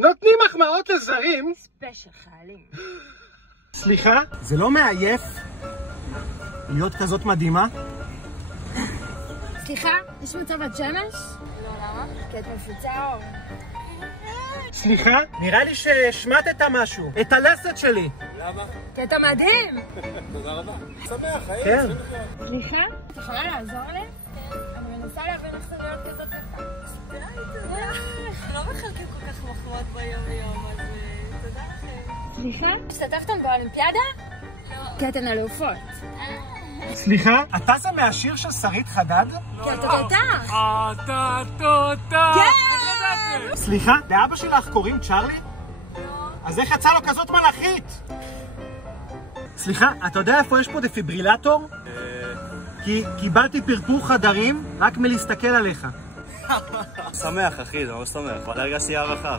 נותנים מחמאות לזרים? ספיישל חיילים. סליחה? זה לא מעייף להיות כזאת מדהימה? סליחה, יש מצבת שמש? לא, למה? כי את מפיצה אור. סליחה? נראה לי שהשמטת משהו. את הלסת שלי. למה? כי אתה מדהים! תודה רבה. שמח, כן. סליחה? את יכולה לעזור לי? אני מנסה להבין איך זה להיות כזאת יפה. די, תודה. לא מחלקים כל כך מחמאות ביום-יום, אז תודה לכם. סליחה? השתתפתם באולימפיאדה? לא. כי אתן אלופות. סליחה? אתה זה מהשיר של שרית חדד? כי אתה תותח! אתה תותח! כן! סליחה? לאבא שלך קוראים צ'רלי? לא. אז איך יצא לו כזאת מלאכית? סליחה, אתה יודע איפה יש פה דפיברילטור? כי קיבלתי פרפור חדרים רק מלהסתכל עליך. שמח אחי, זה ממש שמח, אבל הרגשתי הערכה.